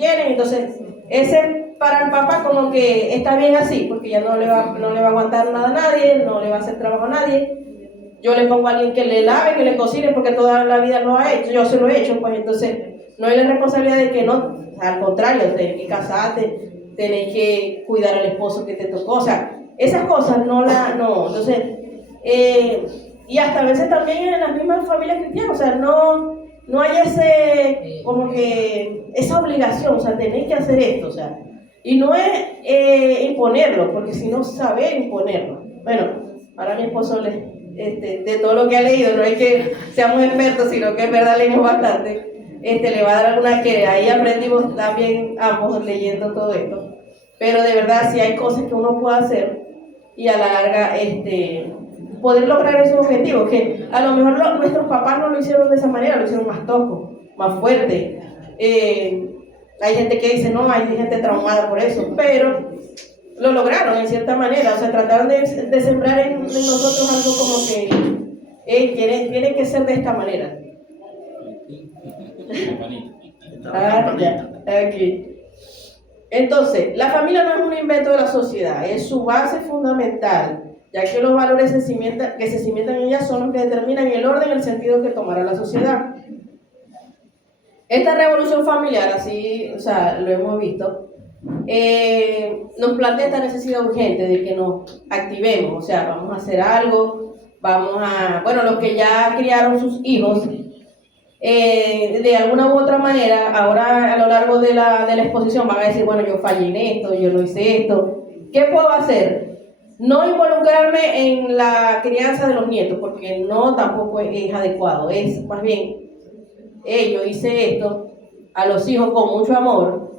quieren. Entonces, ese para el papá como que está bien así, porque ya no le va a aguantar nada a nadie, no le va a hacer trabajo a nadie. Yo le pongo a alguien que le lave, que le cocine, porque toda la vida lo ha hecho, yo se lo he hecho, pues entonces no hay la responsabilidad de que no, al contrario, tenés que casarte, tenés que cuidar al esposo que te tocó, o sea, esas cosas no, entonces, y hasta a veces también en las mismas familias cristianas, o sea, no hay como que, esa obligación, o sea, tenés que hacer esto, o sea, y no es imponerlo, porque si no saber imponerlo. Bueno, ahora mi esposo de todo lo que ha leído, no es que seamos expertos, sino que en verdad leímos bastante, le va a dar alguna que ahí aprendimos también ambos leyendo todo esto. Pero de verdad, sí hay cosas que uno puede hacer y a la larga poder lograr esos objetivos, que a lo mejor nuestros papás no lo hicieron de esa manera, lo hicieron más tosco, más fuerte. Hay gente que dice, no, hay gente traumada por eso, pero lo lograron en cierta manera, o sea, trataron de sembrar en nosotros algo como que tiene que ser de esta manera. Aquí. Entonces, la familia no es un invento de la sociedad, es su base fundamental, ya que los valores que se cimentan en ella son los que determinan el orden y el sentido que tomará la sociedad. Esta revolución familiar, así, o sea, lo hemos visto, nos plantea esta necesidad urgente de que nos activemos, o sea, vamos a hacer algo, bueno, los que ya criaron sus hijos, de alguna u otra manera, ahora a lo largo de la exposición van a decir, bueno, yo fallé en esto, yo no hice esto, ¿qué puedo hacer? No involucrarme en la crianza de los nietos, porque no tampoco es adecuado, es más bien, yo hice esto a los hijos con mucho amor,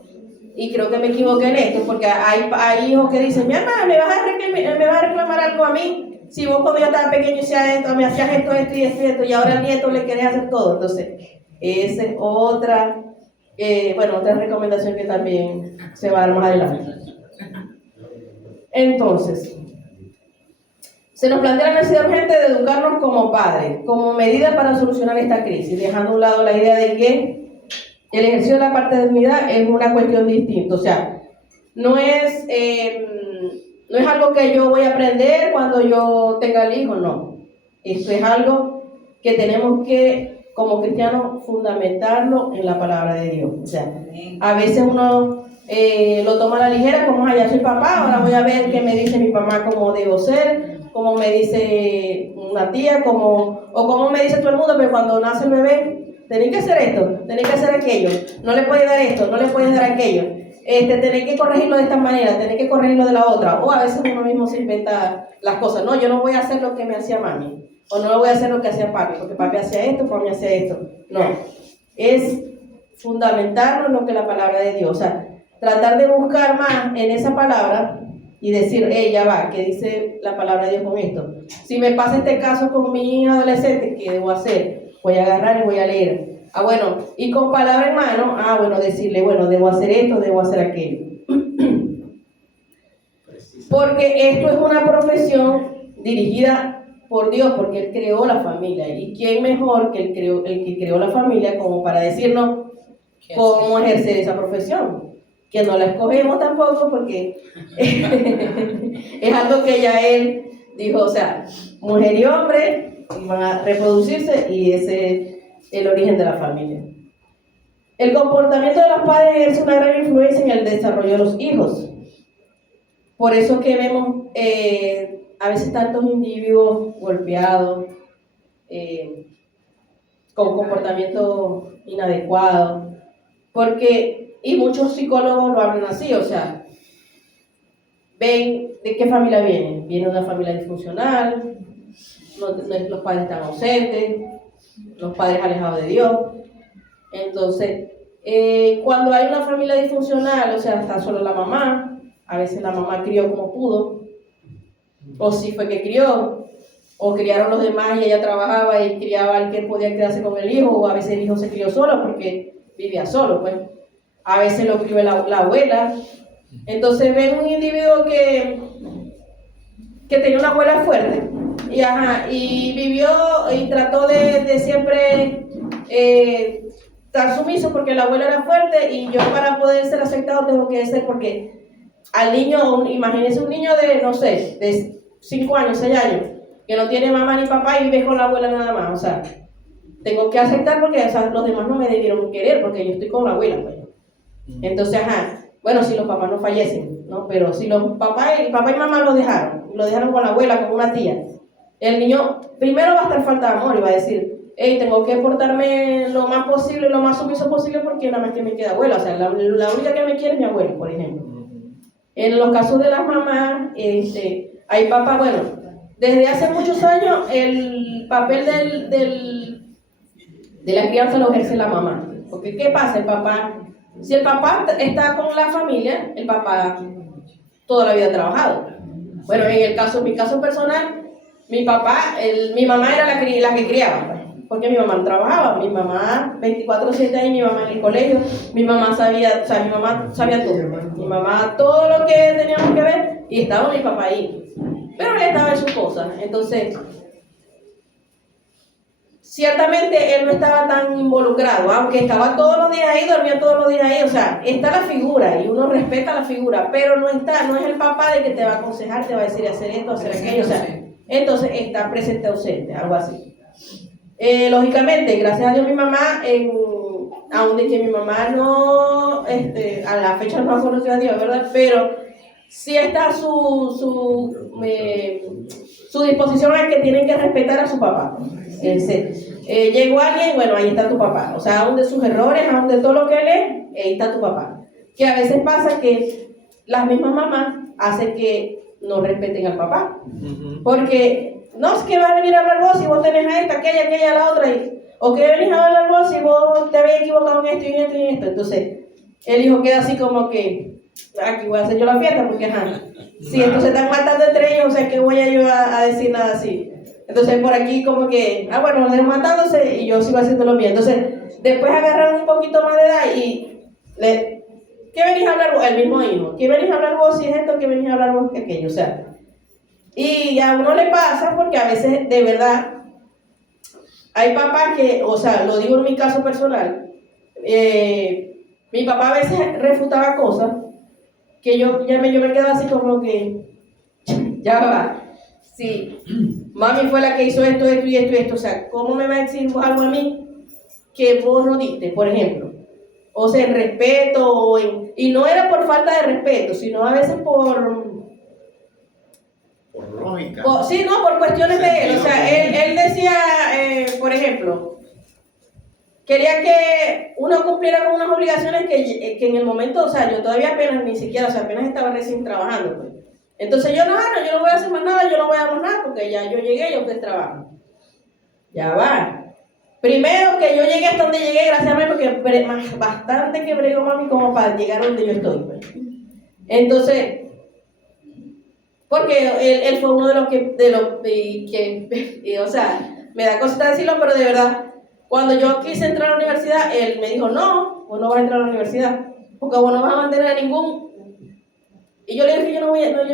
y creo que me equivoqué en esto, porque hay hijos que dicen, mi mamá, ¿me vas a reclamar algo a mí? Si vos cuando yo estaba pequeño me hacías esto, y ahora al nieto le querés hacer todo. Entonces, esa es otra recomendación que también se va a dar más adelante. Entonces, se nos plantea la necesidad urgente de educarnos como padres, como medida para solucionar esta crisis, dejando a un lado la idea de que el ejercicio de la paternidad es una cuestión distinta, o sea, no es algo que yo voy a aprender cuando yo tenga el hijo, no. Esto es algo que tenemos que, como cristianos, fundamentarlo en la palabra de Dios. O sea, a veces uno lo toma a la ligera, como ya soy papá, ahora voy a ver qué me dice mi mamá cómo debo ser, cómo me dice una tía, o cómo me dice todo el mundo, pero cuando nace el bebé, tenéis que hacer esto, tenéis que hacer aquello, no le puedes dar esto, no le puedes dar aquello, tenéis que corregirlo de esta manera, tenéis que corregirlo de la otra, o a veces uno mismo se inventa las cosas, no, yo no voy a hacer lo que me hacía mami, o no voy a hacer lo que hacía papi, porque papi hacía esto, mami hacía esto, no, es fundamentarlo en lo que es la palabra de Dios, o sea, tratar de buscar más en esa palabra y decir, ya va, ¿qué dice la palabra de Dios con esto? Si me pasa este caso con mi hija adolescente, ¿qué debo hacer? Voy a agarrar y voy a leer. Bueno, y con palabra en mano, decirle, bueno, debo hacer esto, debo hacer aquello. Porque esto es una profesión dirigida por Dios, porque Él creó la familia. ¿Y quién mejor que el que creó la familia como para decirnos cómo ejercer esa profesión? Que no la escogemos tampoco porque es algo que ya Él dijo, o sea, mujer y hombre van a reproducirse y ese es el origen de la familia. El comportamiento de los padres es una gran influencia en el desarrollo de los hijos. Por eso que vemos a veces tantos individuos golpeados, con comportamiento inadecuado, y muchos psicólogos lo hablan así, o sea, ven de qué familia viene. Viene de una familia disfuncional, los padres están ausentes, los padres alejados de Dios. Entonces, cuando hay una familia disfuncional, o sea, está solo la mamá, a veces la mamá crió como pudo, o sí fue que crió, o criaron los demás y ella trabajaba y criaba al que podía quedarse con el hijo, o a veces el hijo se crió solo porque vivía solo, pues. A veces lo crió la abuela. Entonces ven un individuo que tenía una abuela fuerte y vivió y trató de siempre estar sumiso porque la abuela era fuerte y yo para poder ser aceptado tengo que ser porque al niño, imagínense un niño de, no sé, de 5 años, 6 años, que no tiene mamá ni papá y vive con la abuela nada más, o sea, tengo que aceptar porque, o sea, los demás no me debieron querer porque yo estoy con la abuela, pues. Entonces, bueno, si los papás no fallecen, ¿no? Pero si los papá y mamá lo dejaron con la abuela, con una tía, el niño primero va a estar falta de amor y va a decir, hey, tengo que portarme lo más posible, lo más sumiso posible porque nada más que me queda abuela, o sea, la única que me quiere es mi abuela, por ejemplo. En los casos de las mamás, hay papás, bueno, desde hace muchos años el papel de la crianza lo ejerce la mamá. Porque ¿qué pasa? Si el papá está con la familia, el papá toda la vida ha trabajado. Bueno, en mi caso personal, mi mamá era la que criaba, porque mi mamá no trabajaba, mi mamá 24/7 ahí, mi mamá en el colegio, mi mamá sabía todo. Mi mamá todo lo que teníamos que ver y estaba mi papá ahí. Pero él estaba en sus cosas, entonces ciertamente él no estaba tan involucrado, aunque estaba todos los días ahí, dormía todos los días ahí, o sea, está la figura y uno respeta la figura, pero no es el papá de que te va a aconsejar, te va a decir hacer esto, hacer aquello, o sea, entonces está presente ausente, algo así. Lógicamente, gracias a Dios mi mamá, aun de que mi mamá no, a la fecha no ha conocido a Dios, ¿verdad? Pero sí está su disposición a que tienen que respetar a su papá. Llegó alguien, bueno, ahí está tu papá. O sea, aún de sus errores, aún de todo lo que él es, ahí está tu papá. Que a veces pasa que las mismas mamás hacen que no respeten al papá. Porque no es que vas a venir a hablar vos y vos tenés a esta, aquella, la otra. O que venís a hablar vos y vos te habéis equivocado en esto y en esto y en esto. Entonces, el hijo queda así como que, aquí voy a hacer yo la fiesta porque, si estos se están matando entre ellos, o sea, ¿qué voy a yo a decir nada así? Entonces por aquí como que, bueno, los dejo matándose y yo sigo haciendo lo mío. Entonces después agarran un poquito más de edad y ¿qué venís a hablar vos? El mismo hijo. ¿Qué venís a hablar vos si es esto? ¿Qué venís a hablar vos que aquello? O sea, y a uno le pasa porque a veces de verdad hay papás que, o sea, lo digo en mi caso personal, mi papá a veces refutaba cosas que yo me quedaba así como que, ya va. Sí, mami fue la que hizo esto, o sea, ¿cómo me va a decir algo a mí que vos no diste, por ejemplo? O sea, en respeto, y no era por falta de respeto, sino a veces por lógica. Sí, no, por cuestiones de él, o sea, él decía, por ejemplo, quería que uno cumpliera con unas obligaciones que en el momento, o sea, yo todavía apenas estaba recién trabajando, pues. Entonces yo no voy a hacer más nada, yo no voy a hacer nada porque ya yo llegué y ustedes trabajan. Ya va. Primero que yo llegué hasta donde llegué, gracias a mí, porque bastante que bregó mami como para llegar donde yo estoy. Pues. Entonces, porque él fue uno de los que, o sea, me da cosita decirlo, pero de verdad, cuando yo quise entrar a la universidad, él me dijo, no, vos no vas a entrar a la universidad, porque vos no vas a mantener a ningún. Y yo le dije que yo no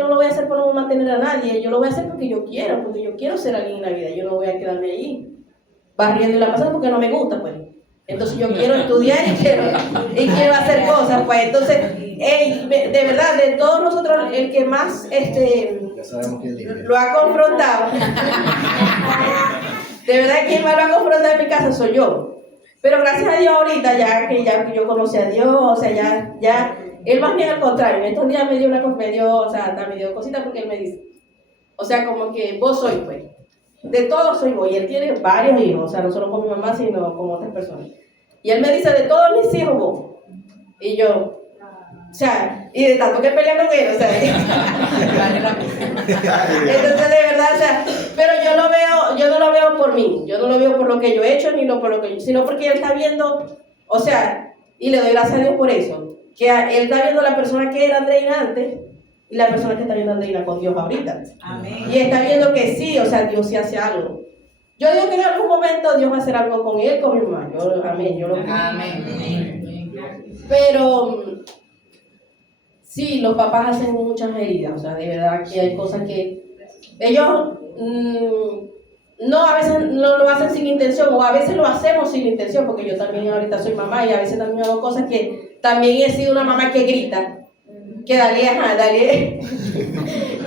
lo voy a hacer por no mantener a nadie, yo lo voy a hacer porque yo quiero ser alguien en la vida, yo no voy a quedarme allí barriendo y la pasando porque no me gusta, pues. Entonces yo quiero estudiar y quiero hacer cosas, pues. Entonces, de verdad, de todos nosotros, el que más lo ha confrontado, de verdad, quien más lo ha confrontado en mi casa soy yo. Pero gracias a Dios ahorita, ya que yo conocí a Dios, o sea, ya él más bien al contrario, en estos días me dio cosita porque él me dice, o sea, como que vos sois, pues, de todos soy vos, y él tiene varios hijos, o sea, no solo con mi mamá, sino con otras personas. Y él me dice, de todos mis hijos vos, y yo, o sea, y de tanto que pelea con él, o sea, entonces de verdad, o sea, pero yo no lo veo por mí, yo no lo veo por lo que yo he hecho, sino porque él está viendo, o sea, y le doy gracias a Dios por eso, que él está viendo la persona que era Andreina antes y la persona que está viendo a Andreina con Dios ahorita. Amén. Y está viendo que sí, o sea, Dios sí hace algo. Yo digo que en algún momento Dios va a hacer algo con él, con mi mamá. Amén. Amén. Pero sí, los papás hacen muchas heridas, o sea, de verdad que hay cosas que ellos no, a veces no lo hacen sin intención, o a veces lo hacemos sin intención, porque yo también ahorita soy mamá y a veces también hago cosas que también he sido una mamá que grita, que dale, ajá, dale,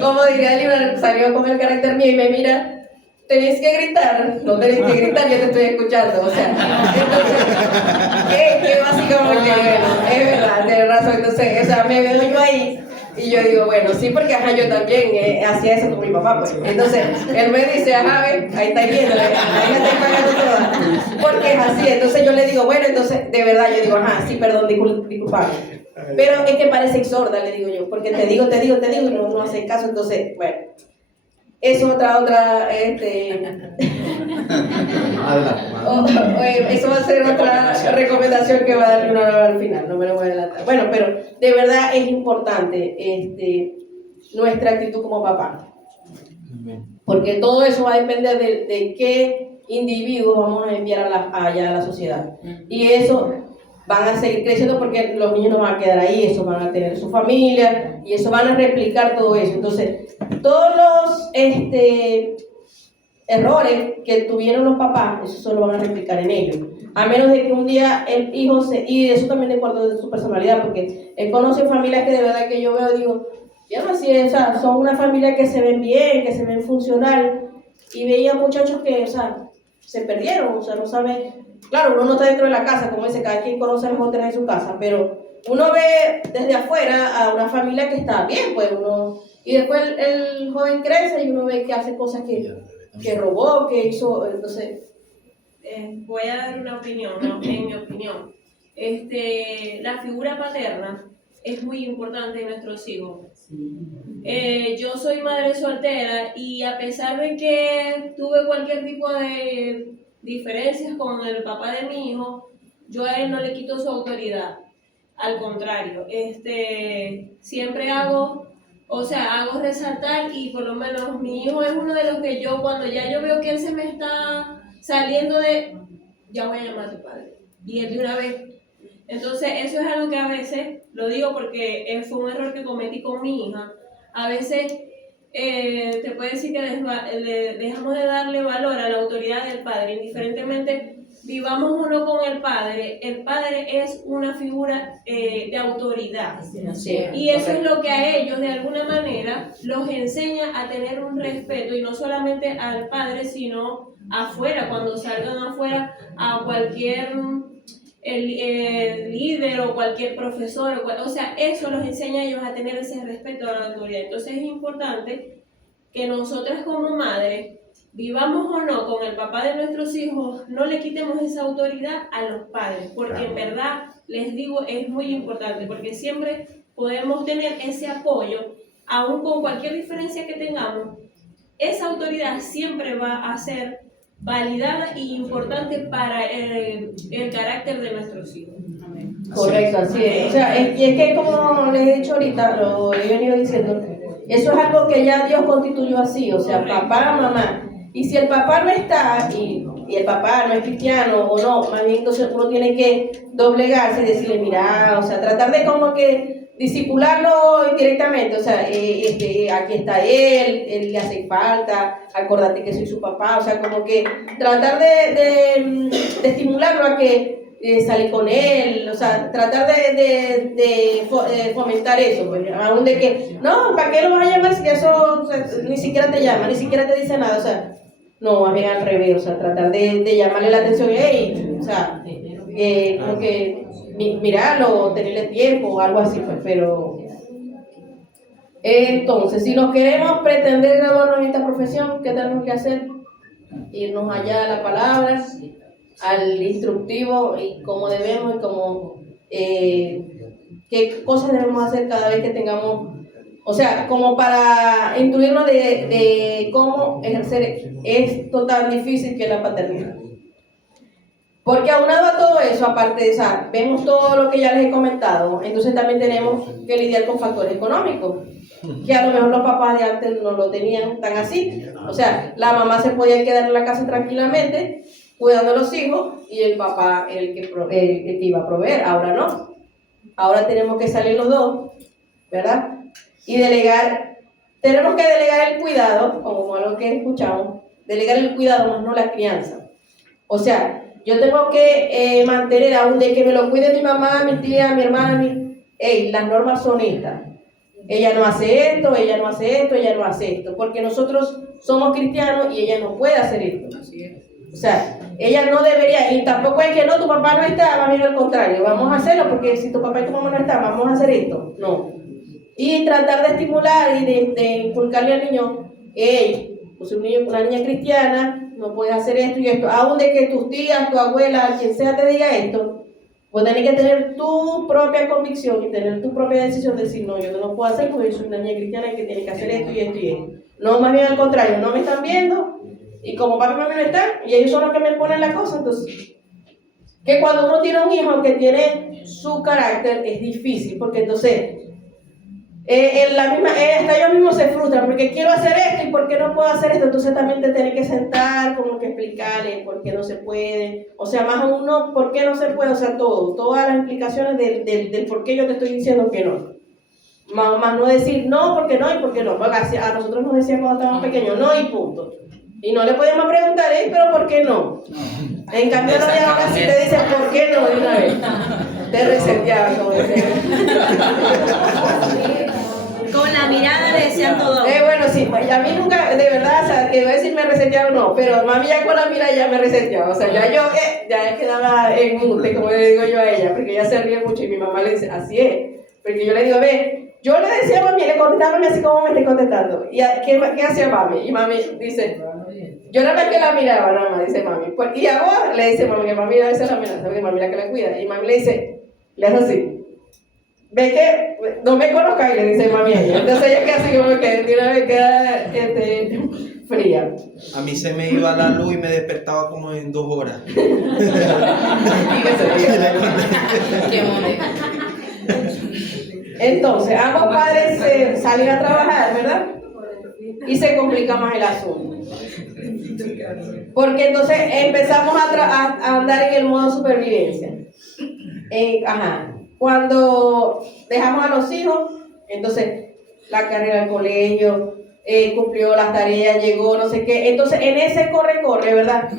como diría el libro, salió con el carácter mío y me mira. Tenéis que gritar, no tenéis que gritar, yo te estoy escuchando, o sea, entonces, que básicamente, bueno, es verdad, tienes razón, entonces, o sea, me veo yo ahí, y yo digo, bueno, sí, porque, ajá, yo también hacía eso con mi papá, pues, entonces, él me dice, ajá, ven, ahí está viendo, ahí me estoy pagando toda, porque es así, entonces yo le digo, bueno, entonces, de verdad, yo digo, ajá, sí, perdón, disculpame, pero es que parece sorda, le digo yo, porque te digo, y no hace caso, entonces, bueno. Es otra, eso va a ser otra recomendación que va a darle una hora al final, no me lo voy a adelantar. Bueno, pero de verdad es importante nuestra actitud como papá, porque todo eso va a depender de qué individuos vamos a enviar allá a la sociedad. Y eso van a seguir creciendo porque los niños no van a quedar ahí, eso van a tener su familia y eso van a replicar todo eso. Entonces, todos los errores que tuvieron los papás, eso solo van a replicar en ellos. A menos de que un día el hijo y eso también de acuerdo de su personalidad, porque él conoce familias que de verdad que yo veo, digo, ya no así, o sea, son una familia que se ven bien, que se ven funcional, y veía muchachos que, o sea, se perdieron, o sea, no saben. Claro, uno no está dentro de la casa, como dice, cada quien conoce los hoteles de su casa, pero uno ve desde afuera a una familia que está bien, pues uno, y después el joven crece y uno ve que hace cosas que robó, que hizo, entonces. Voy a dar una opinión, ¿no? En mi opinión. La figura paterna es muy importante en nuestros hijos. Yo soy madre soltera y a pesar de que tuve cualquier tipo de diferencias con el papá de mi hijo, yo a él no le quito su autoridad. Al contrario, siempre hago resaltar y por lo menos mi hijo es uno de los que yo cuando ya yo veo que él se me está saliendo ya voy a llamar a tu padre. Y él de una vez. Entonces eso es algo que a veces, lo digo porque fue un error que cometí con mi hija, a veces te puede decir que dejamos de darle valor a la autoridad del padre, indiferentemente vivamos o no con el padre es una figura de autoridad. Y eso es lo que a ellos de alguna manera los enseña a tener un respeto, y no solamente al padre, sino afuera, cuando salgan afuera a cualquier el líder o cualquier profesor, o sea, eso los enseña a ellos a tener ese respeto a la autoridad. Entonces es importante que nosotras como madres, vivamos o no con el papá de nuestros hijos, no le quitemos esa autoridad a los padres, porque en verdad, les digo, es muy importante, porque siempre podemos tener ese apoyo, aún con cualquier diferencia que tengamos, esa autoridad siempre va a ser validada y importante para el carácter de nuestros hijos. Correcto, así es. O sea, es que como les he dicho ahorita, lo he venido diciendo, eso es algo que ya Dios constituyó así, o sea, papá, mamá. Y si el papá no está, y el papá no es cristiano o no, más bien entonces uno tiene que doblegarse y decirle, mira, o sea, tratar de como que disipularlo indirectamente, o sea, aquí está él le hace falta, acordate que soy su papá, o sea, como que tratar de estimularlo a que salir con él, o sea, tratar de fomentar eso, pues, aún de que, no, ¿para qué lo vas a llamar si eso, o sea, ni siquiera te llama, ni siquiera te dice nada, o sea, no, más bien al revés, o sea, tratar de llamarle la atención, hey, o sea, como que mirarlo, tenerle tiempo o algo así, pues, pero entonces, si nos queremos pretender graduarnos en esta profesión, ¿qué tenemos que hacer? Irnos allá a la palabra, al instructivo y cómo debemos y cómo qué cosas debemos hacer cada vez que tengamos, o sea, como para instruirnos de cómo ejercer esto tan difícil que es la paternidad. Porque aunado a todo eso, aparte de esa, vemos todo lo que ya les he comentado, entonces también tenemos que lidiar con factores económicos, que a lo mejor los papás de antes no lo tenían tan así. O sea, la mamá se podía quedar en la casa tranquilamente, cuidando a los hijos, y el papá el que iba a proveer. Ahora no. Ahora tenemos que salir los dos, ¿verdad? Y tenemos que delegar el cuidado, como algo que escuchamos, delegar el cuidado, más no la crianza. O sea, yo tengo que mantener, aún de que me lo cuide mi mamá, mi tía, mi hermana, las normas son estas. Ella no hace esto, ella no hace esto, ella no hace esto, porque nosotros somos cristianos y ella no puede hacer esto. Así es. O sea, ella no debería, y tampoco es que no, tu papá no está, va bien al contrario, vamos a hacerlo, porque si tu papá y tu mamá no están, vamos a hacer esto. No. Y tratar de estimular y de inculcarle al niño, hey, pues un niño, una niña cristiana, no puedes hacer esto y esto, aún de que tus tías, tu abuela, quien sea te diga esto, pues tienes que tener tu propia convicción y tener tu propia decisión de decir, no, yo no lo puedo hacer porque yo soy una niña cristiana que tiene que hacer esto y esto y esto. No, más bien al contrario, no me están viendo, y como papi y mami no están, y ellos son los que me ponen la cosa, entonces, que cuando uno tiene un hijo que tiene su carácter, es difícil, porque entonces, hasta ellos mismos se frustran, porque quiero hacer esto, y por qué no puedo hacer esto, entonces también te tienes que sentar, como que explicarle por qué no se puede, o sea, más aún no, por qué no se puede, o sea, todas las implicaciones del por qué yo te estoy diciendo que no. Más no decir no, porque no, y porque no, porque a nosotros nos decían cuando estábamos pequeños, no y punto. Y no le podíamos preguntar, pero ¿por qué no? En cambio, no, ya ahora sí te dicen, ¿por qué no? De una vez. Te reseteaban, como decían. Con la mirada le decían todo. Bueno, sí, a mí nunca, de verdad, o sea, que voy a decir me reseteaba no, pero mami ya con la mirada ya me reseteaba. O sea, ya yo, ya quedaba en mute, como le digo yo a ella, porque ella se ríe mucho y mi mamá le dice, así es. Porque yo le digo, yo le decía a mami, le contestaba a mami así como me estoy contestando. ¿Y qué hacía mami? Y mami dice, yo nada más que la miraba, nada más, dice mami. Pues, y ahora le dice mami, que mami a veces la amenaza, porque mami la que la cuida. Y mami le dice, le hace así. Ve que no me conozcáis, le dice mami a ella. Entonces ella queda así como que de una vez queda fría. A mí se me iba la luz y me despertaba como en 2 horas. Qué bonito. Entonces, ambos padres salen a trabajar, ¿verdad? Y se complica más el asunto. Porque entonces empezamos a andar en el modo supervivencia. Cuando dejamos a los hijos, entonces la carrera al colegio, cumplió las tareas, llegó, no sé qué. Entonces, en ese corre, ¿verdad?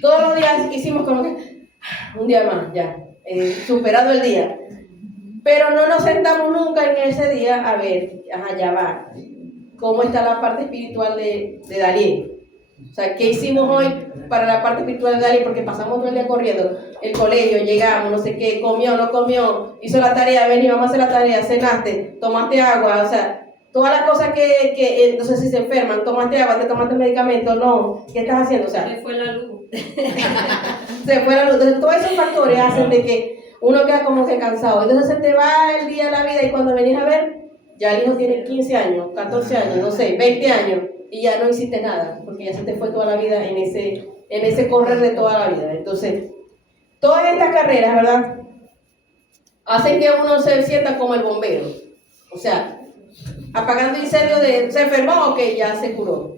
Todos los días hicimos como que un día más, ya, superado el día. Pero no nos sentamos nunca en ese día a ver, ya va, cómo está la parte espiritual de Daniel. O sea, ¿qué hicimos hoy para la parte espiritual de Daniel? Porque pasamos todo el día corriendo, el colegio, llegamos, no sé qué, comió, no comió, hizo la tarea, vení, vamos a hacer la tarea, cenaste, tomaste agua, o sea, todas las cosas que entonces si se enferman, tomaste agua, te tomaste medicamento, no, ¿qué estás haciendo? O sea, Se fue la luz. se fue la luz. Entonces, todos esos factores hacen de que uno queda como que cansado. Entonces se te va el día de la vida y cuando venís a ver, ya el hijo tiene 15 años, 14 años, no sé, 20 años y ya no hiciste nada, porque ya se te fue toda la vida en ese correr de toda la vida. Entonces, todas estas carreras, ¿verdad? Hacen que uno se sienta como el bombero. O sea, apagando incendios se enfermó, ok, ya se curó.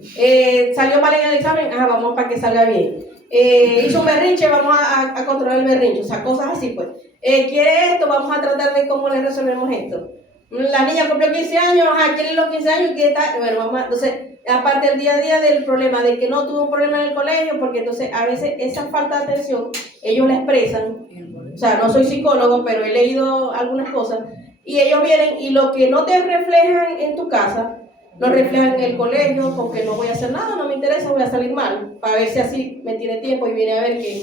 Salió mal en el examen, vamos para que salga bien. Hizo un berrinche, vamos a controlar el berrinche, o sea, cosas así pues. Quiere esto, vamos a tratar de cómo le resolvemos esto. La niña cumplió 15 años, quiere los 15 años, ¿qué tal? Bueno, vamos entonces, aparte el día a día del problema de que no tuvo un problema en el colegio, porque entonces a veces esa falta de atención, ellos la expresan, o sea, no soy psicólogo, pero he leído algunas cosas, y ellos vienen y lo que no te reflejan en tu casa, lo reflejan en el colegio, porque no voy a hacer nada, no me interesa, voy a salir mal, para ver si así me tiene tiempo y viene a ver que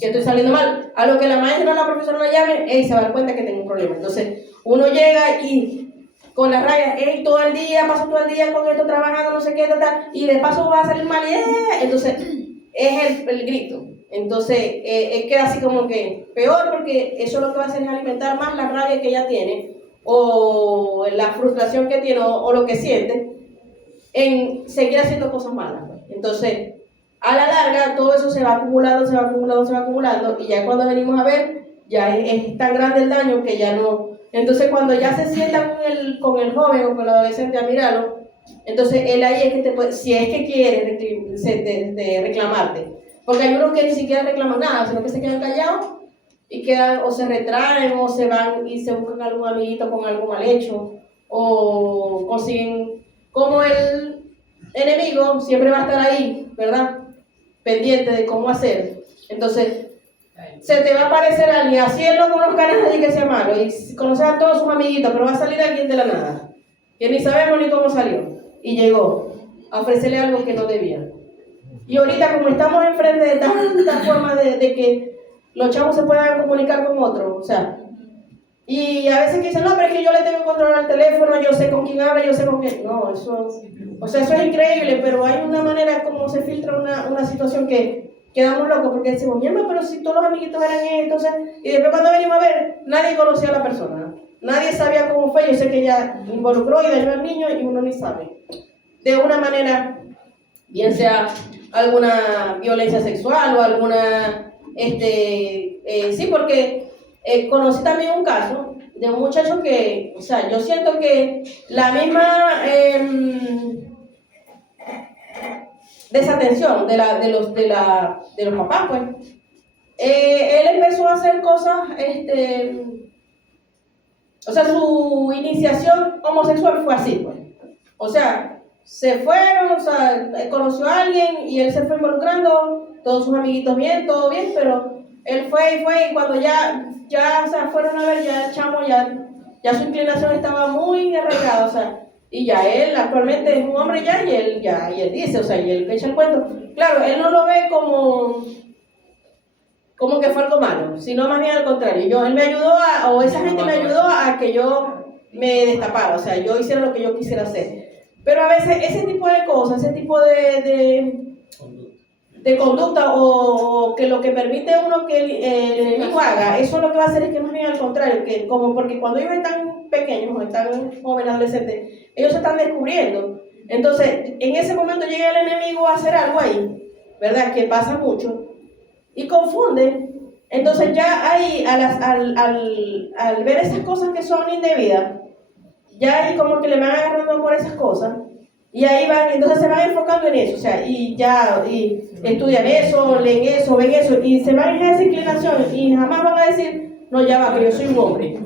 estoy saliendo mal. A lo que la maestra o la profesora me llame, se va a dar cuenta que tengo un problema. Entonces, uno llega y con las rayas, todo el día, paso todo el día con esto trabajando, no sé qué, tal, y de paso va a salir mal, entonces es el grito. Entonces, queda así como que peor, porque eso lo que va a hacer es alimentar más la rabia que ella tiene, o la frustración que tiene, o lo que siente, en seguir haciendo cosas malas. Entonces, a la larga, todo eso se va acumulando, y ya cuando venimos a ver, ya es tan grande el daño que ya no. Entonces, cuando ya se sienta con el joven o con el adolescente a mirarlo, entonces él ahí es que te puede, si es que quiere de reclamarte, porque hay unos que ni siquiera reclaman nada, sino que se quedan callados y quedan, o se retraen, o se van y se buscan algún amiguito con algo mal hecho, o consiguen, como enemigo siempre va a estar ahí, ¿verdad? Pendiente de cómo hacer. Entonces, se te va a aparecer alguien, así él no conozca a nadie que sea malo, y conocer a todos sus amiguitos, pero va a salir alguien de la nada, que ni sabemos ni cómo salió, y llegó a ofrecerle algo que no debía. Y ahorita, como estamos enfrente de tantas formas de que los chavos se puedan comunicar con otros, o sea, y a veces que dicen, no, pero es que yo le tengo control al teléfono, yo sé con quién habla, yo sé con quién. No, eso, o sea, eso es increíble, pero hay una manera como se filtra una situación que quedamos locos, porque decimos, mierda, pero si todos los amiguitos eran entonces, y después cuando venimos a ver, nadie conocía a la persona, ¿no? Nadie sabía cómo fue, yo sé que ella involucró y dañó al niño y uno ni sabe. De una manera, bien sea alguna violencia sexual o alguna, sí, porque conocí también un caso de un muchacho que, o sea, yo siento que la misma desatención de los papás, pues, él empezó a hacer cosas, o sea, su iniciación homosexual fue así, pues, o sea, se fueron, o sea, conoció a alguien y él se fue involucrando, todos sus amiguitos bien, todo bien, pero él fue, y cuando ya, o sea, fueron a ver, ya el chamo, ya su inclinación estaba muy arraigada, o sea, y ya él actualmente es un hombre y él dice, o sea, y él echa el cuento. Claro, él no lo ve como que fue algo malo, sino más bien al contrario. Él me ayudó o esa gente me ayudó a que yo me destapara, o sea, yo hiciera lo que yo quisiera hacer. Pero a veces ese tipo de cosas, ese tipo de conducta o que lo que permite uno que el enemigo haga, eso lo que va a hacer es que más bien al contrario, que como porque cuando ellos están pequeños o están jóvenes, adolescentes, ellos se están descubriendo. Entonces, en ese momento llega el enemigo a hacer algo ahí, ¿verdad? Que pasa mucho y confunde. Entonces ya ahí, al ver esas cosas que son indebidas, ya ahí como que le van agarrando por esas cosas y ahí van, entonces se van enfocando en eso, o sea, y estudian eso, leen eso, ven eso y se van a esa inclinación y jamás van a decir, no, ya va, pero yo soy un hombre,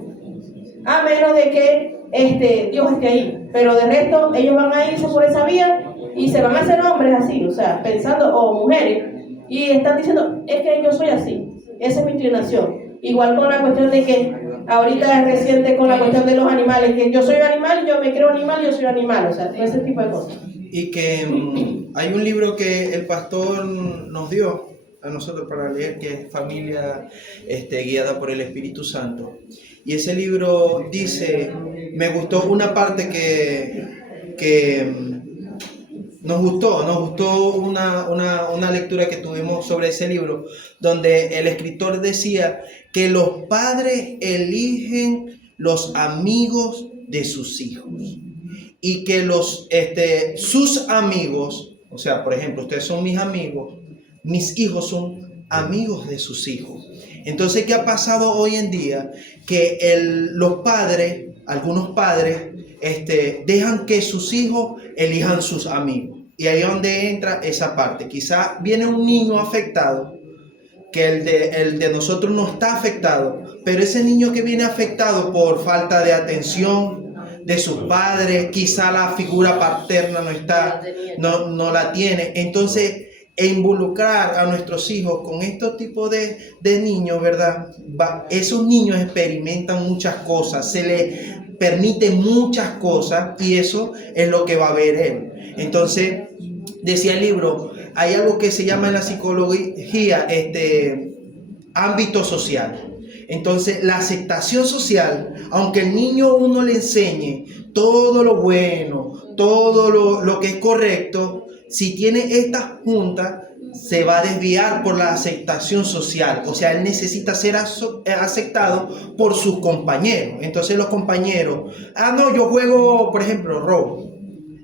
a menos de que Dios esté ahí, pero de resto ellos van a irse por esa vía y se van a hacer hombres así, o sea, pensando, o mujeres, y están diciendo, es que yo soy así, esa es mi inclinación. Igual con la cuestión de que ahorita es reciente con la cuestión de los animales, que yo soy animal, yo me creo animal, yo soy animal, o sea, ese tipo de cosas. Y que hay un libro que el pastor nos dio a nosotros para leer, que es Familia guiada por el Espíritu Santo. Y ese libro dice, me gustó una parte que nos gustó una lectura que tuvimos sobre ese libro, donde el escritor decía que los padres eligen los amigos de sus hijos y que sus amigos, o sea, por ejemplo, ustedes son mis amigos, mis hijos son amigos de sus hijos. Entonces, ¿qué ha pasado hoy en día? Que los padres, algunos padres, dejan que sus hijos elijan sus amigos. Y ahí es donde entra esa parte. Quizá viene un niño afectado, que el de nosotros no está afectado, pero ese niño que viene afectado por falta de atención de sus padres, quizá la figura paterna no la tiene. Entonces, involucrar a nuestros hijos con estos tipos de niños, ¿verdad? Esos niños experimentan muchas cosas, se les permite muchas cosas y eso es lo que va a ver él. Entonces, decía el libro, hay algo que se llama en la psicología ámbito social. Entonces, la aceptación social, aunque el niño uno le enseñe todo lo bueno, todo lo que es correcto, si tiene esta junta, se va a desviar por la aceptación social. O sea, él necesita ser aceptado por sus compañeros. Entonces los compañeros, no, yo juego, por ejemplo, robo.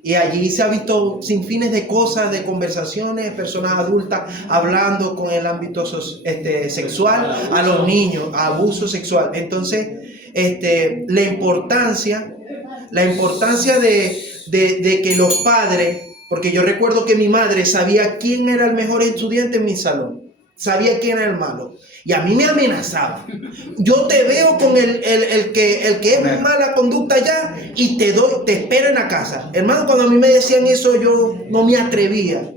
Y allí se ha visto sin fines de cosas, de conversaciones, personas adultas hablando con el ámbito sexual a los niños, abuso sexual. Entonces, la importancia de que los padres, porque yo recuerdo que mi madre sabía quién era el mejor estudiante en mi salón, sabía quién era el malo. Y a mí me amenazaba. Yo te veo con el que es mala conducta ya y te espero en la casa. Hermano, cuando a mí me decían eso, yo no me atrevía.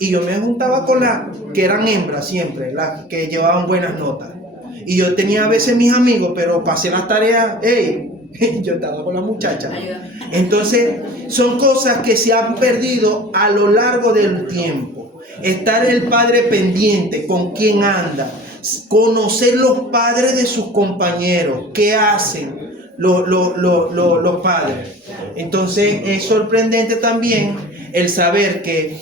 Y yo me juntaba con las que eran hembras siempre, las que llevaban buenas notas. Y yo tenía a veces mis amigos, pero pasé las tareas, yo estaba con la muchacha. Entonces, son cosas que se han perdido a lo largo del tiempo. Estar el padre pendiente con quién anda, conocer los padres de sus compañeros, qué hacen los padres. Entonces, es sorprendente también el saber que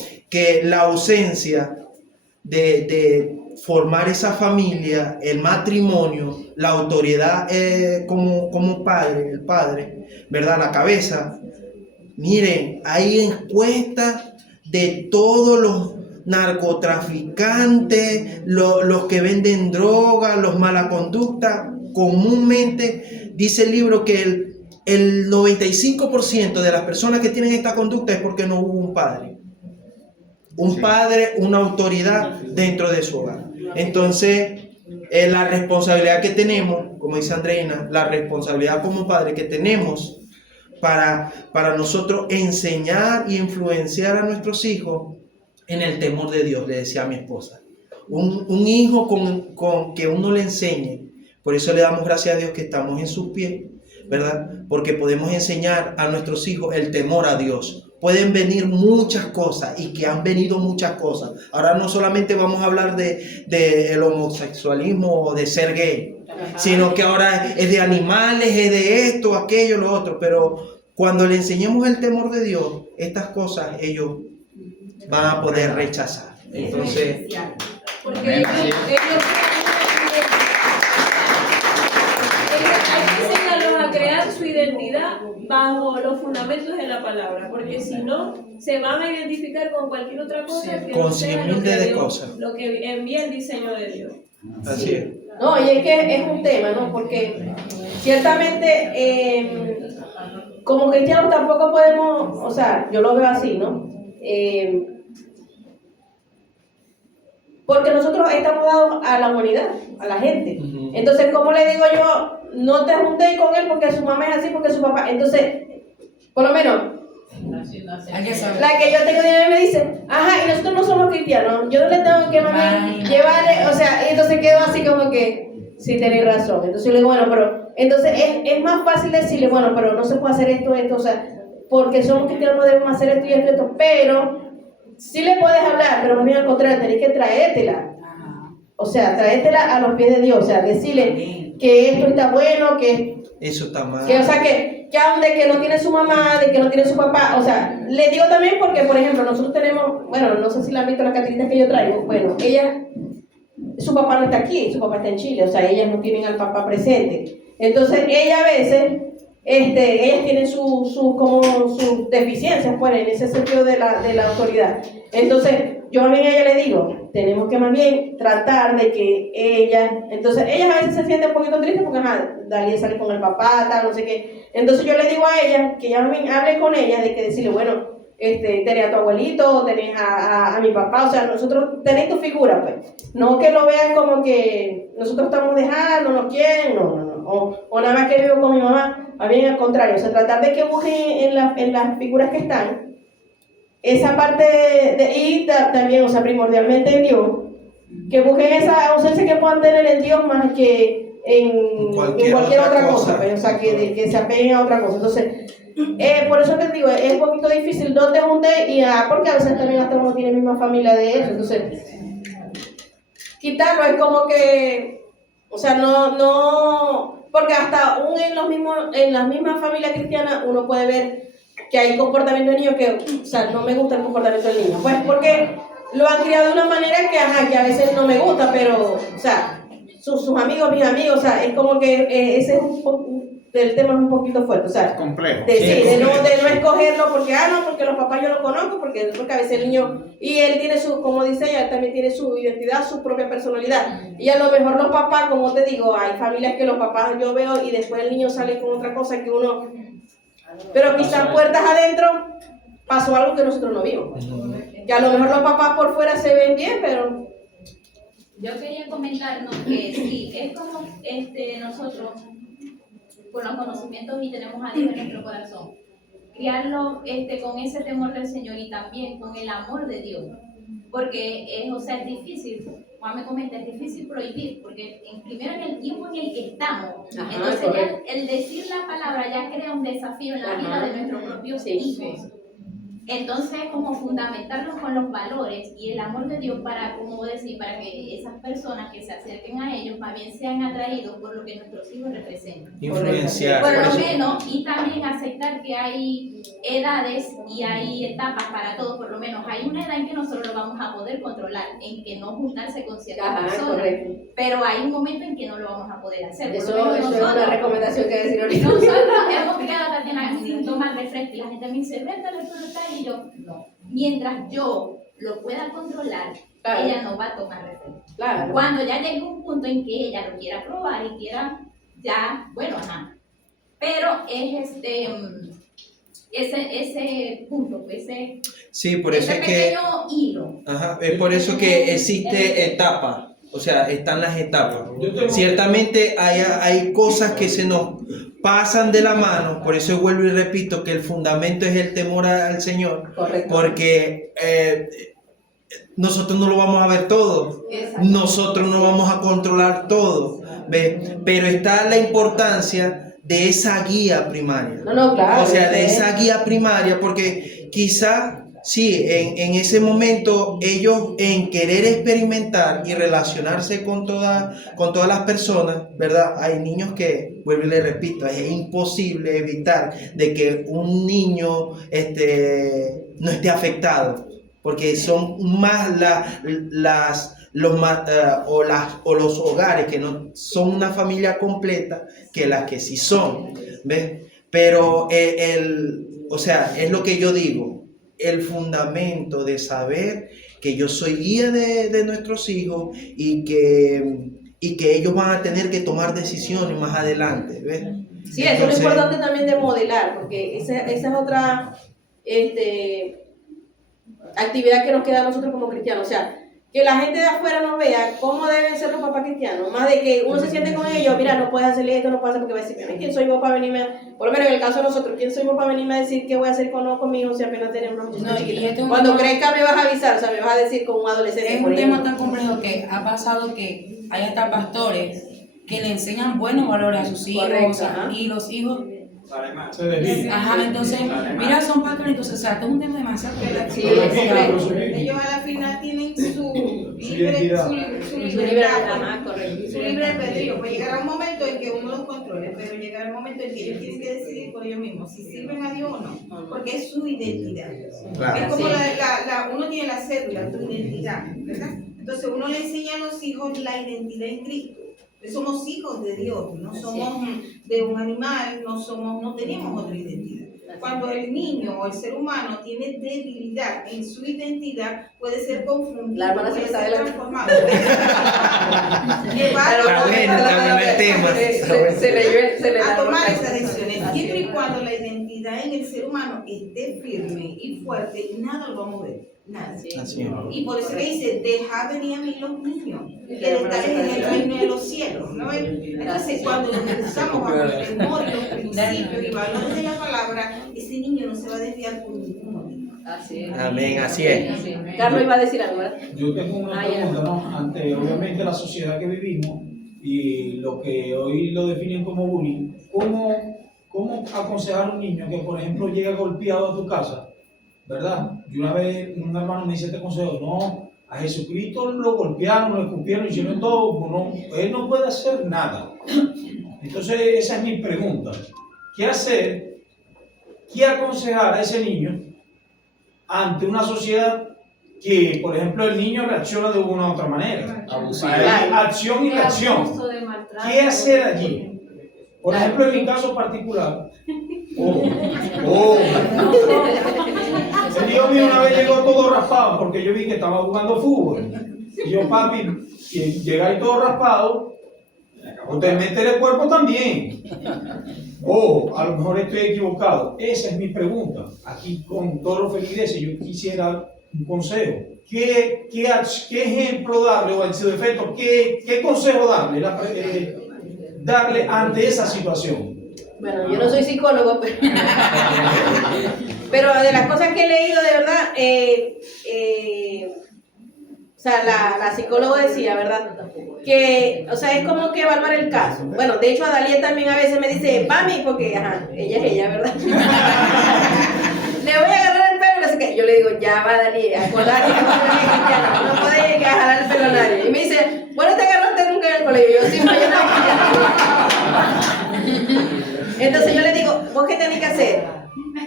la ausencia de formar esa familia, el matrimonio, la autoridad como padre, el padre, ¿verdad? La cabeza. Miren, hay encuestas de todos los narcotraficantes, los que venden drogas, los mala conducta. Comúnmente dice el libro que el 95% de las personas que tienen esta conducta es porque no hubo un padre. Un padre, una autoridad dentro de su hogar. Entonces, la responsabilidad que tenemos, como dice Andreina, la responsabilidad como padre que tenemos para nosotros enseñar y influenciar a nuestros hijos en el temor de Dios, le decía a mi esposa. Un hijo con que uno le enseñe. Por eso le damos gracias a Dios que estamos en sus pies, ¿verdad? Porque podemos enseñar a nuestros hijos el temor a Dios. Pueden venir muchas cosas y que han venido muchas cosas. Ahora no solamente vamos a hablar de el homosexualismo o de ser gay, sino que ahora es de animales, es de esto, aquello, lo otro. Pero cuando le enseñemos el temor de Dios, estas cosas ellos van a poder rechazar. Entonces, porque ellos hay que enseñarlos a crear su identidad bajo los fundamentos de la palabra, porque si no, se van a identificar con cualquier otra cosa que no sea lo que envía el diseño de Dios. así es. No, y es que es un tema, ¿no? Porque ciertamente como cristianos tampoco podemos, o sea, yo lo veo así, ¿no? Porque nosotros estamos dados a la humanidad, a la gente. Entonces, ¿cómo le digo yo? No te juntes con él porque su mamá es así, porque su papá. Entonces, por lo menos, la que yo tengo dinero me dice, ajá, y nosotros no somos cristianos, yo no le tengo que llevarle, o sea, y entonces quedo así como que, sí, tenéis razón. Entonces yo le digo, bueno, pero, entonces es más fácil decirle, bueno, pero no se puede hacer esto, o sea, porque somos cristianos no debemos hacer esto y esto, pero sí le puedes hablar, pero no me al contrario, tenés que traértela. O sea, traértela a los pies de Dios, o sea, decirle que esto está bueno, que eso está mal. Que, o sea, que aun de que no tiene su mamá, de que no tiene su papá, o sea, le digo también porque, por ejemplo, nosotros tenemos, bueno, no sé si la han visto las cartelitas que yo traigo, bueno, su papá no está aquí, su papá está en Chile, o sea, ellas no tienen al papá presente. Entonces, ella a veces, ellas tienen sus deficiencias, pues, en ese sentido de la autoridad. Entonces, yo a ella le digo, tenemos que más bien tratar de que ellas a veces se sienten un poquito tristes porque, Dalia sale con el papá, tal, no sé qué. Entonces yo le digo a ella, que ella más bien hable con ella, de que decirle, bueno, tenés a tu abuelito, tenés a mi papá, o sea, nosotros, tenés tu figura, pues. No que lo vean como que nosotros estamos dejando, no quieren, no. O nada más que vivo con mi mamá, más bien al contrario, o sea, tratar de que busquen en las figuras que están, esa parte y también, o sea, primordialmente en Dios, que busquen esa ausencia que puedan tener en Dios más que en cualquier otra cosa, pues, o sea, que se apeguen a otra cosa. Entonces, por eso te digo, es un poquito difícil, no te juntes porque a veces también hasta uno tiene misma familia de eso, entonces, quitarlo es como que, o sea, no, porque hasta aún en las mismas familias cristianas uno puede ver que hay comportamiento de niños que, o sea, no me gusta el comportamiento del niño. Pues porque lo han criado de una manera que a veces no me gusta, pero, o sea, sus amigos, mis amigos, o sea, es como que ese es el tema es un poquito fuerte, o sea, complejo. De no escogerlo porque, porque los papás yo los conozco, porque a veces el niño, y él tiene como dice ella, él también tiene su identidad, su propia personalidad. Y a lo mejor los papás, como te digo, hay familias que los papás yo veo y después el niño sale con otra cosa que uno... Pero quizás puertas adentro pasó algo que nosotros no vimos. Que a lo mejor los papás por fuera se ven bien, pero Yo quería comentarnos que sí, es como nosotros, con los conocimientos y tenemos a Dios en nuestro corazón, criarlo con ese temor del Señor y también con el amor de Dios. Porque es difícil, Juan me comenta, es difícil prohibir, porque primero en el tiempo en el que estamos, Ajá, entonces correcto. ya el decir la palabra ya crea un desafío en la Ajá. vida de nuestros propios hijos. Entonces, como fundamentarlos con los valores y el amor de Dios para, como decir, para que esas personas que se acerquen a ellos más bien sean atraídos por lo que nuestros hijos representan. Influenciar. Por por lo eso- menos, y también aceptar que hay edades y hay etapas para todo. Por lo menos hay una edad en que nosotros lo vamos a poder controlar, en que no juntarse con ciertas Ajá, personas. correcto. Pero hay un momento en que no lo vamos a poder hacer. Por Eso lo menos es una nosotros, recomendación que decir ahorita. nosotros hemos criado a Tatiana sin tomar refresco y la gente me dice, vete a la fruta y yo, no. Mientras yo lo pueda controlar, Claro. ella no va a tomar refresco. Claro. Cuando ya llegue un punto en que ella lo quiera probar y quiera, ya, bueno, ajá. Pero es ese punto, ese, Sí, por eso ese es que... pequeño hilo. Ajá, es por eso que existe etapa, o sea, están las etapas. Yo tengo- Ciertamente hay cosas que se nos pasan de la mano, por eso vuelvo y repito que el fundamento es el temor al Señor, Correcto. porque nosotros no lo vamos a ver todo, nosotros no vamos a controlar todo, ¿ves? Pero está la importancia de esa guía primaria. No, claro. O sea, de eso es. esa guía primaria, porque quizá, sí, en ese momento ellos en querer experimentar y relacionarse con todas las personas, ¿verdad? Hay niños que, vuelvo y le repito, es imposible evitar de que un niño no esté afectado, porque son más los hogares que no son una familia completa que las que sí son, ¿ves? Pero o sea, es lo que yo digo, el fundamento de saber que yo soy guía de nuestros hijos y que ellos van a tener que tomar decisiones más adelante, ¿ves? Sí, eso es lo Entonces, importante también de modelar, porque esa es otra actividad que nos queda a nosotros como cristianos. O sea, que la gente de afuera nos vea cómo deben ser los papás cristianos, más de que uno se siente con ellos, mira, no puedes hacerle esto, no puedes hacer, porque va a decir, ¿quién soy vos para venirme? Por lo menos en el caso de nosotros, ¿quién soy vos para venirme a decir qué voy a hacer con mi hijo si apenas tenemos una muchacha No, y chiquita? este es un Cuando tema- crezca me vas a avisar, o sea, me vas a decir con un adolescente. Es por un tema ejemplo. tan complejo que ha pasado que hay hasta pastores que le enseñan buenos valores a sus hijos, Correcto, o sea, ajá. y los hijos, Se desvía. ajá, entonces, mira, son patrones, entonces, o sea, esto es un tema demasiado complejo. Sí, Pero es correcto. Ellos a la final tienen su identidad. libertad, Ajá, correcto. su libre albedrío. Pues llegará un momento en que uno los controle, pero llegará un momento en que ellos tienen que decidir por ellos mismos si sirven a Dios o no, porque es su identidad. claro. Es como uno tiene la cédula, tu identidad, ¿verdad? Entonces uno le enseña a los hijos la identidad en Cristo. Somos hijos de Dios, no somos de un animal, no tenemos otra identidad. Cuando el niño o el ser humano tiene debilidad en su identidad, puede ser confundido, La hermana se puede me está ser adelante. transformado. Llevado Está bueno el tema. Se le a da tomar el esas decisiones, Así siempre y es. cuando la identidad en el ser humano esté firme y fuerte, nada lo va a mover, nada. Así es. Y por eso que dice, deja venir a mí los niños, que de tales en el reino de los cielos, ¿no ves? Entonces, cuando estamos bajo el temor y los principios y valores de la palabra, ese niño no se va a desviar por ningún motivo. Así es. Amén, así es. Carlos iba a decir algo, ¿verdad? Yo tengo una Ah, ya. pregunta, ¿no? Ante obviamente la sociedad que vivimos y lo que hoy lo definen como bullying, ¿cómo aconsejar a un niño que, por ejemplo, llega golpeado a tu casa? ¿Verdad? Y una vez un hermano me dice este consejo, no, a Jesucristo lo golpearon, lo escupieron, hicieron todo, él no puede hacer nada. Entonces esa es mi pregunta. ¿Qué hacer? ¿Qué aconsejar a ese niño ante una sociedad que, por ejemplo, el niño reacciona de una u otra manera? Hay acción y reacción. ¿Qué hacer allí? Por ejemplo, en mi caso particular, el hijo mío una vez llegó todo raspado porque yo vi que estaba jugando fútbol. Y yo, papi, que llega ahí todo raspado, usted mete el cuerpo también. A lo mejor estoy equivocado. Esa es mi pregunta. Aquí con todos los feligreses yo quisiera un consejo. ¿Qué ejemplo darle o en su defecto, qué consejo darle, darle ante esa situación? Bueno, yo no soy psicólogo, pero de las cosas que he leído, de verdad, o sea, la psicóloga decía, ¿verdad? Que, o sea, es como que evaluar el caso. Bueno, de hecho, Adalia también a veces me dice, mami, porque, ajá, ella es ella, ¿verdad? Le voy a agarrar el pelo, no sé qué. Yo le digo, ya va, Adalia, acordate que no podés jalar el pelo a nadie. Y me dice, bueno, te agarraste nunca en el colegio. Yo, sí, pero yo no. Entonces yo le digo, ¿vos qué tenés que hacer?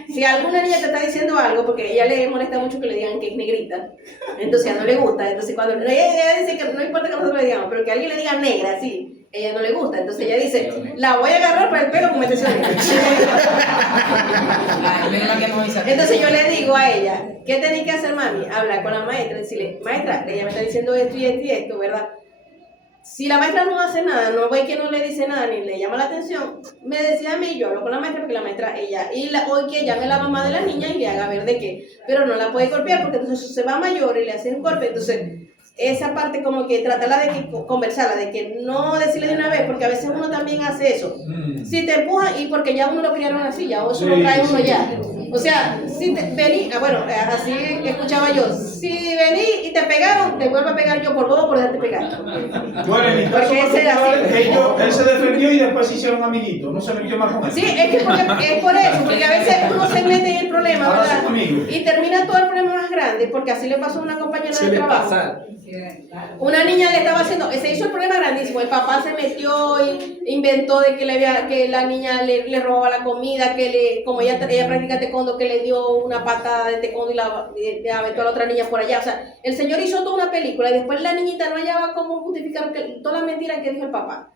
Si alguna niña te está diciendo algo, porque a ella le molesta mucho que le digan que es negrita, entonces a ella no le gusta, entonces cuando ella dice que no importa que nosotros le digamos, pero que alguien le diga negra, sí, ella no le gusta, entonces ella dice, la voy a agarrar por el pelo como te suena. Entonces yo le digo a ella, ¿qué tenés que hacer, mami? Hablar con la maestra, decirle, maestra, ella me está diciendo esto y esto y esto, ¿verdad? Si la maestra no hace nada, no ve que no le dice nada ni le llama la atención, me decía a mí, yo hablo con la maestra porque la maestra, ella, hoy que llame a la mamá de la niña y le haga ver de qué, pero no la puede golpear porque entonces se va mayor y le hace un golpe, entonces esa parte como que tratarla de que conversarla, de que no decirle de una vez, porque a veces uno también hace eso. Si te empuja y porque ya uno lo criaron así, ya eso lo trae uno ya. O sea, si te vení, bueno, así escuchaba yo, si vení y te pegaron, te vuelvo a pegar yo por bobo por dejarte pegar. Bueno, en mi caso, Porque ese era así. él se defendió y después se hicieron amiguitos, no se metió más con él. Sí, es que es por eso, porque a veces uno se mete en el problema, Ahora ¿verdad? son amigos. Y termina todo el problema más grande, porque así le pasó a una compañera de trabajo. Una niña le estaba haciendo, se hizo el problema grandísimo, el papá se metió y inventó de que la niña le robaba la comida, como ella practica taekwondo, que le dio una patada de taekwondo y le aventó a la otra niña por allá. O sea, el señor hizo toda una película y después la niñita no hallaba cómo justificar todas las mentiras que dijo el papá.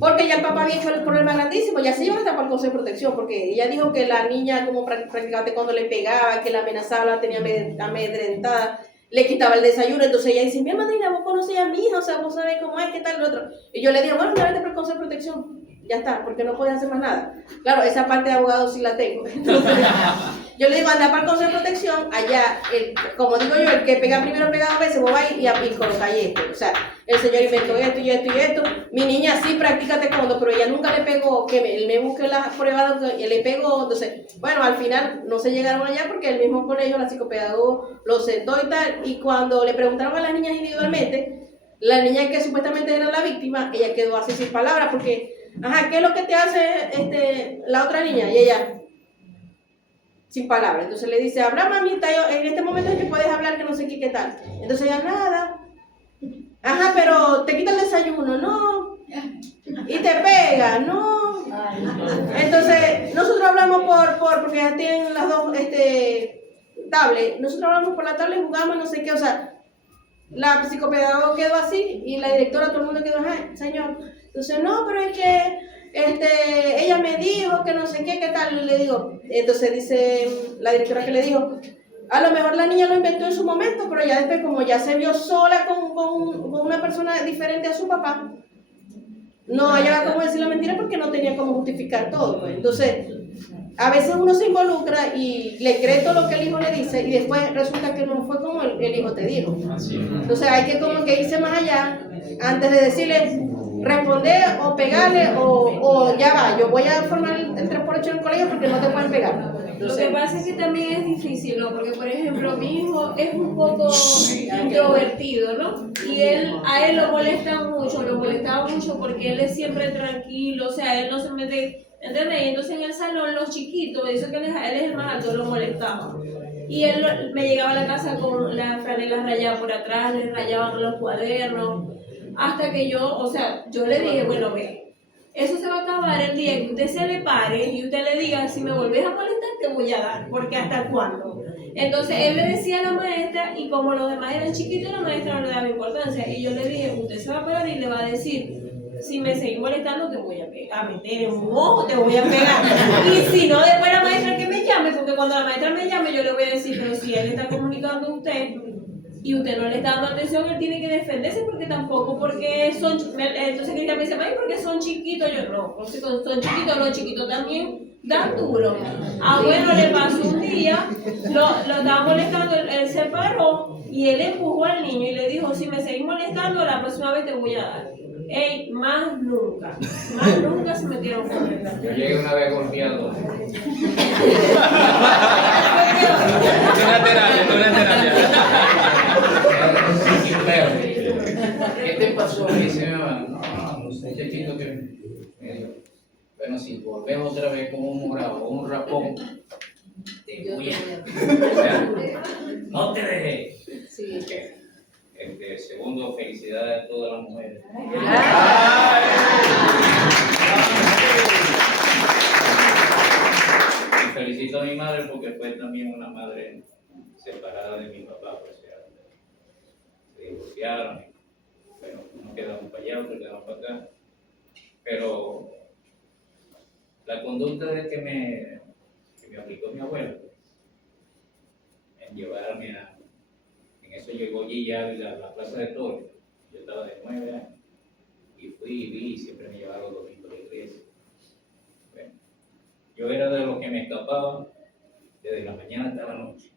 Porque ya el papá había hecho el problema grandísimo, ya se iba hasta para el Consejo de Protección, porque ella dijo que la niña como practicaba taekwondo le pegaba, que la amenazaba, la tenía amedrentada, le quitaba el desayuno. Entonces ella dice, mi madrina, vos conocés a mi hija, o sea, vos sabés cómo es, qué tal, lo otro. Y yo le dije, bueno, ya vete para el Consejo de Protección, ya está, porque no puedes hacer más nada. Claro, esa parte de abogado sí la tengo. Entonces, yo le digo, anda para el Consejo de Protección, allá, como digo yo, el que pega primero pega 2 veces, vos vas y colocáis esto. O sea, el señor inventó esto y esto y esto. Mi niña sí practica taekwondo, pero ella nunca le pegó, él me busque las pruebas, y le pegó. Entonces, bueno, al final no se llegaron allá porque el mismo colegio, la psicopedagoga, lo sentó y tal. Y cuando le preguntaron a las niñas individualmente, la niña que supuestamente era la víctima, ella quedó así sin palabras porque, ajá, ¿qué es lo que te hace la otra niña? Y ella, sin palabras. Entonces le dice, habla, mamita, en este momento es que puedes hablar, que no sé qué tal. Entonces ella, nada. Ajá, pero te quita el desayuno, no. Y te pega, no. Entonces, nosotros hablamos porque ya tienen las dos tablet. Nosotros hablamos por la tablet, jugamos, no sé qué, o sea, la psicopedagoga quedó así y la directora, todo el mundo quedó, ajá, señor. Entonces, no, pero es que ella me dijo que no sé qué tal, y le digo, entonces dice la directora que le dijo, a lo mejor la niña lo inventó en su momento, pero ya después como ya se vio sola con una persona diferente a su papá, no hallaba cómo decir la mentira porque no tenía cómo justificar todo, pues. Entonces, a veces uno se involucra y le cree todo lo que el hijo le dice y después resulta que no fue como el hijo te dijo. Entonces hay que como que irse más allá antes de decirle responder o pegarle o ya va, yo voy a formar el 3x8 en el colegio porque no te pueden pegar. Lo que pasa es que también es difícil, ¿no? Porque, por ejemplo, mi hijo es un poco introvertido, ¿no? Y a él lo molestaba mucho porque él es siempre tranquilo, o sea, él no se mete, ¿entendés? Y entonces en el salón los chiquitos, eso que él es el más alto, lo molestaba. Y él me llegaba a la casa con la franela rayada por atrás, le rayaban los cuadernos, hasta que yo le dije, bueno, ve, eso se va a acabar el día que usted se le pare y usted le diga, si me volvés a molestar te voy a dar, porque ¿hasta cuándo? Entonces él le decía a la maestra y como los demás eran chiquitos, la maestra no le daba importancia y yo le dije, usted se va a parar y le va a decir, si me seguís molestando te voy a meter en un ojo, te voy a pegar, y si no después la maestra que me llame, porque cuando la maestra me llame yo le voy a decir, pero si él está comunicando a usted, y usted no le está dando atención, él tiene que defenderse porque tampoco, porque son, entonces Cristian me dice, ay, porque son chiquitos, yo no, porque son chiquitos, los chiquitos también dan duro. Ah, bueno, le pasó un día, lo estaba molestando, él se paró y él empujó al niño y le dijo, si me seguís molestando, la próxima vez te voy a dar. Ey, más nunca se metieron con él. Yo llegué una vez golpeado. Una terapia. ¿Qué te pasó? Me dice mi mamá. No, muchachito que me dijo. Bueno, si volvés otra vez con un morado o un rapón, te voy a... O sea, no te dejé. Sí. Segundo, felicidades a todas las mujeres. Y felicito a mi madre porque fue también una madre separada de mi papá. Pues, se divorciaron. Bueno, uno quedamos para allá, otro quedamos para acá. Pero la conducta de que me aplicó mi abuela, en llevarme a... En eso llegó Gigi Ávila a la Plaza de Toros. Yo estaba de 9 años. Y fui y vi, y siempre me llevaba los domingos a la iglesia. Bueno, yo era de los que me escapaba desde la mañana hasta la noche.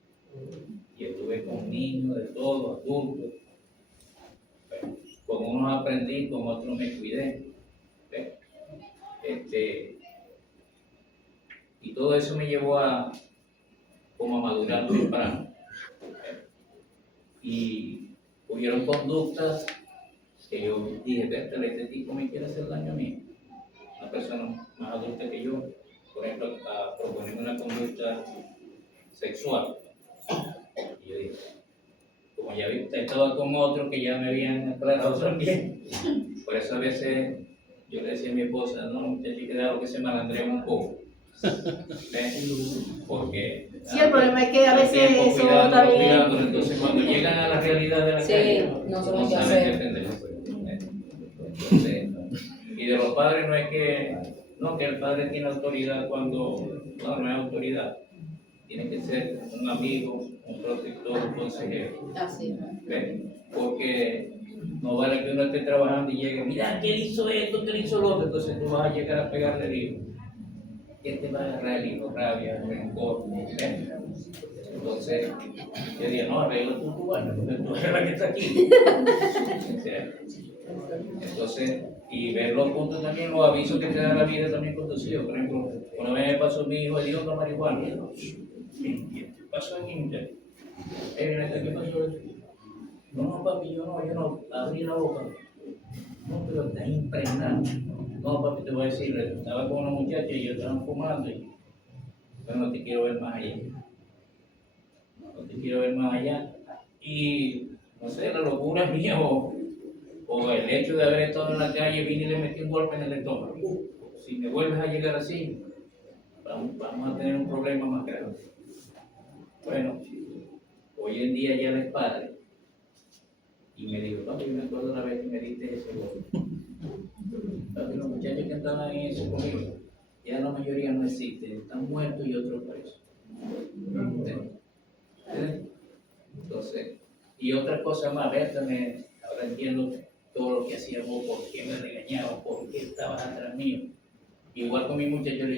Y estuve con niños de todo, adultos. Bueno, con unos aprendí, con otros me cuidé. Y todo eso me llevó a como a madurar temprano. Y hubieron conductas que yo dije, este tipo me quiere hacer daño a mí. Una persona más adulta que yo, por ejemplo, a proponerme una conducta sexual. Y yo dije, como ya estaba con otros que ya me habían aclarado también, por eso a veces yo le decía a mi esposa, no, muchacho, que dejarlo que se malandrea un poco. ¿Ves? Porque Sí, el problema es que a veces eso también... entonces cuando llegan a la realidad de la Sí, calle, no saben qué saben hacer. defenderse. Entonces, y de los padres no es que, no, que el padre tiene autoridad cuando, no es autoridad. Tiene que ser un amigo, un protector, un consejero. Así. ¿Ves? Porque no vale que uno esté trabajando y llegue, mira, que él hizo esto, que él hizo lo otro, entonces tú vas a llegar a pegarle el hijo. ¿Quién te va a agarrar el hijo? Rabia, rencor. ¿Ves? Entonces, yo dije, no, arregla tú tu vaina, porque tú eres la que está aquí. Entonces, y ver los puntos también, los avisos que te da la vida también con tus hijos. Por ejemplo, una vez me pasó mi hijo, el hijo con marihuana. ¿Qué pasó aquí? ¿Qué pasó? No, papi, yo no abrí la boca. No, pero está impregnado. No, papi, te voy a decir, estaba con una muchacha y yo estaba fumando y pero no te quiero ver más allá. No te quiero ver más allá. Y, no sé, la locura mía o el hecho de haber estado en la calle, vine y le metí un golpe en el estómago. Si me vuelves a llegar así, vamos a tener un problema más grave. Bueno, hoy en día ya él es padre. Y me dijo, papi, me acuerdo la vez que me diste ese golpe. Papi, los muchachos que estaban en eso conmigo, ya la mayoría no existen, están muertos y otros presos. Entonces, y otra cosa más, vétame, ahora entiendo todo lo que hacíamos, por qué me regañaba, por qué estabas atrás mío. Igual con mi muchacho,